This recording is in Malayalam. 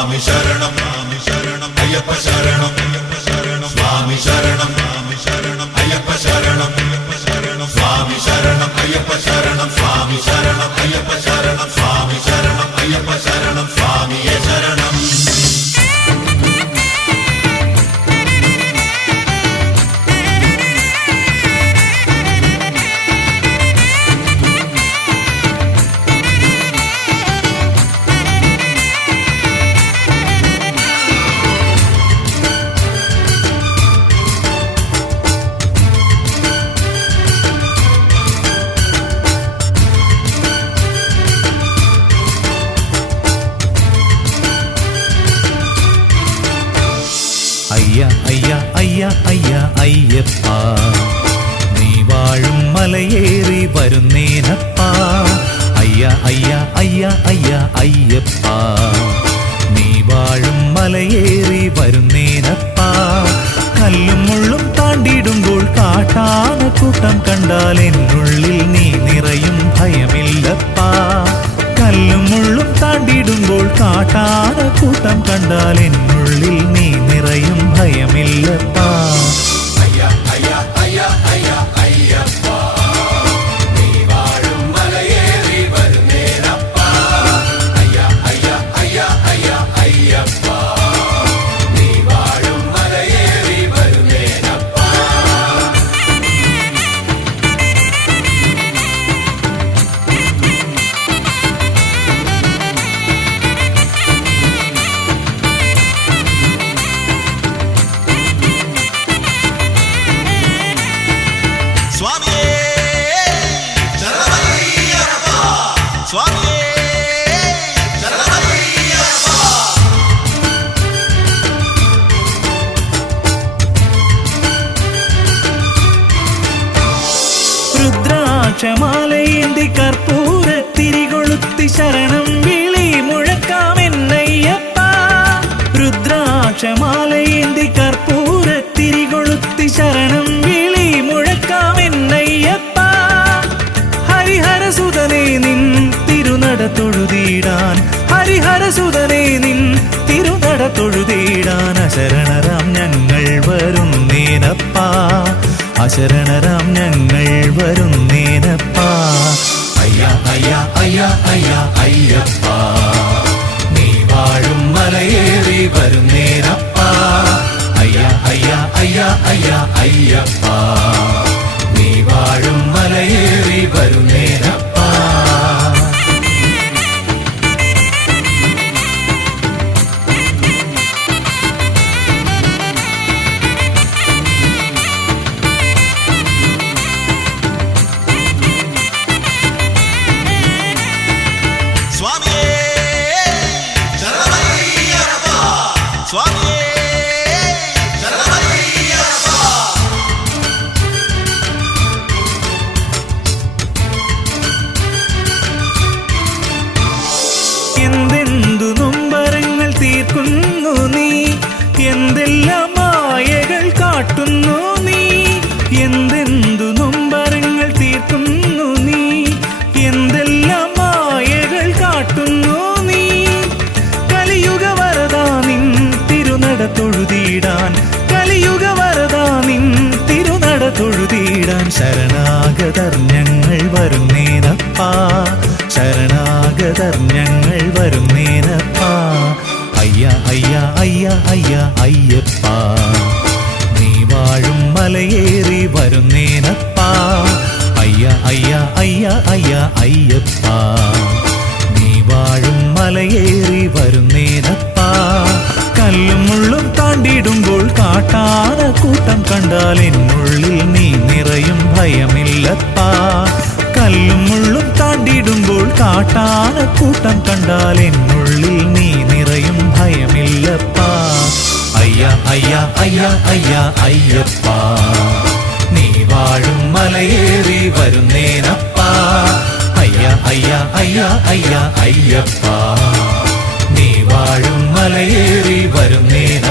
സ്വാമി ശരണം സ്വാമി ശരണം അയ്യപ്പ ശരണം സ്വാമി ശരണം സ്വാമി ശരണം അയ്യപ്പ ശരണം സ്വാമി ശരണം അയ്യപ്പ ശരണം സ്വാമി ശരണം അയ്യപ്പ ശരണം സ്വാമി ശരണം അയ്യപ്പ ശരണം സ്വാമിയേ ശരണം. അയ്യ അയ്യ അയ്യ അയ്യ അയ്യപ്പ നീ വാഴും മലയേറി വരുന്നേനപ്പ. അയ്യ അയ്യ അയ്യ അയ്യ അയ്യപ്പ നീ വാഴും മലയേറി വരുന്നേനപ്പ. കല്ലും മുള്ളും താണ്ടിടുമ്പോൾ കാട്ടാനക്കൂട്ടം കണ്ടാൽ എന്നുള്ളിൽ നീ നിറയും ഭയമില്ലപ്പ. കല്ലും മുള്ളും താണ്ടിടുമ്പോൾ കാട്ടാനക്കൂട്ടം കണ്ടാൽ എന്നുള്ളിൽ നീ നിറയും ഭയമില്ലപ്പ. അയ്യ അയ്യ അയ്യ അയ്യ അയ്യപ്പ നീ വാഴും മലയേറി വരുന്നേനപ്പ. അയ്യ അയ്യ അയ്യ അയ്യ അയ്യപ്പ നീ വാഴും മലയേറി വരുന്നേനപ്പ. സ്വാമിയേ ശരണമയ്യപ്പ സ്വാമിയേ ശരണമയ്യപ്പ. രുദ്രാക്ഷമാലയേന്തി കർപ്പൂരത്തിരികൊളുത്തി ശരണം വിളി മുഴക്കാമെന്നയ്യപ്പ. രുദ്രാക്ഷമാലയേന്തി കർപ്പൂരത്തിരികൊളുത്തി ശരണം വിളി മുഴക്കാമെന്നയ്യപ്പ. ഹരിഹരസുതനേ നിൻ തിരുനട തൊഴുതിടാൻ ഹരിഹരസുതനേ നിൻ തിരുനട തൊഴുതിടാൻ അശരണരാം ഞങ്ങൾ വരുന്നേനപ്പ. അശരണരാം ഞങ്ങൾ വരുന്നേനപ്പ. അയ്യ അയ്യ അയ്യ അയ്യ അയ്യപ്പ നീ വാഴും മലയേറി വരുന്നേനപ്പ. അയ്യ അയ്യ അയ്യ അയ്യ അയ്യപ്പ നീ വാഴും മലയേറി വരുന്നേനപ്പ. സ്വാമിയേ ശരണമയ്യപ്പ സ്വാമിയേ ശരണമയ്യപ്പ. എന്തെന്തു നൊമ്പരങ്ങൾ തീർക്കുന്നു നീ എന്തെല്ലാം മായകൾ കാട്ടുന്നു നീ. എന്തെന്തു നൊമ്പരങ്ങൾ തീർക്കുന്നു നീ എന്തെല്ലാം മായകൾ കാട്ടുന്നു നീ. കലിയുഗ വരദാ നിൻ തിരുനട തൊഴുതിടാൻ കലിയുഗ വരദാ നിൻ തിരുനട തൊഴുതിടാൻ ശരണാഗതർ ഞങ്ങൾ വരുന്നേനപ്പ. ശരണാഗതർ ഞങ്ങൾ വരുന്നേനപ്പ. അയ്യ അയ്യ അയ്യ അയ്യ അയ്യപ്പ നീ വാഴും മലയേറി വരുന്നേനപ്പ. അയ്യ അയ്യ അയ്യ അയ്യ അയ്യപ്പ നീ വാഴും മലയേറി വരുന്നേനപ്പ. കല്ലും മുള്ളും താണ്ടിടുമ്പോൾ കാട്ടാനക്കൂട്ടം കണ്ടാൽ എന്നുള്ളിൽ നീ നിറയും ഭയമില്ലപ്പ. കല്ലും മുള്ളും താണ്ടിടുമ്പോൾ കാട്ടാനക്കൂട്ടം കണ്ടാൽ എന്നുള്ളിൽ നീ നിറയും ഭയമില്ലപ്പ. അയ്യ അയ്യ അയ്യ അയ്യ അയ്യപ്പ നീ വാഴും മലയേറി വരുന്നേനപ്പ. അയ്യ അയ്യ അയ്യ അയ്യ അയ്യപ്പ നീ വാഴും മലയേറി വരുന്നേനപ്പ.